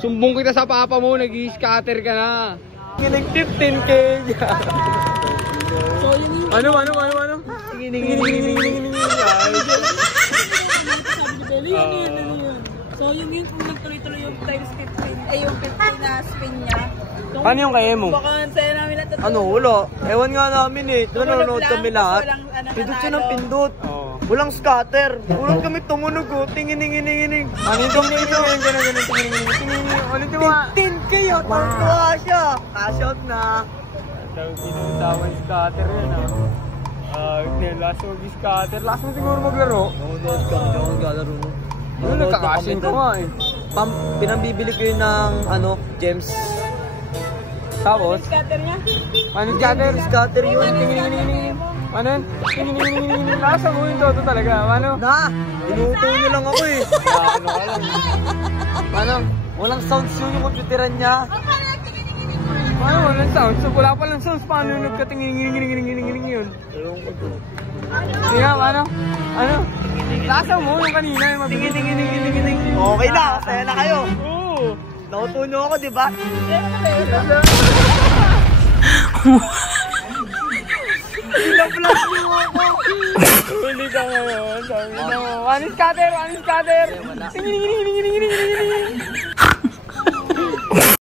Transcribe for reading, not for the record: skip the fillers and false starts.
Sumbong kita sa papa mo, nag-i-scatter ka na. Nag 15K. Ano? So yung kung nagtuloy-tuloy yung times 15, ay yung 15 na spin niya. Ano yung kay Emo? Baka saya namin lahat. Ano, wala. Ewan nga namin eh. Diba nanonood kami lahat? Pindot siya ng pindot. Walang scatter. Walang kami tumunog oh. Tingin. Ano yung tingin? Ulit mo. 15K yun. Tuwa siya. Cash out na. Pinutawang scatter yun last mo scatter. Last mo siguro maglaro. Nanonood kami. Hindi ako naglalaro no. Ano, nagkakasin ko nga eh. Pinambibili ko yun ng gems. Tapos? Scatter niya? Ano scatter? Scatter yun. Ano yun? Nasa mo yung toto talaga. Ano? Inuto nyo lang ako eh. Ano ka lang? Ano? Walang sounds yung computeran niya. Ano? Walang sounds? So, wala pa lang sounds. Paano yung nagkatingin yun? Hindi nga, ano? Nasa mo yung kanina yung mabilis. Okay na, masaya na kayo. Oo. Nauto nyo ako, di ba? Pinablast nyo ako. Huli ka ngayon. Sabi na mo. One is scatter. Tingin.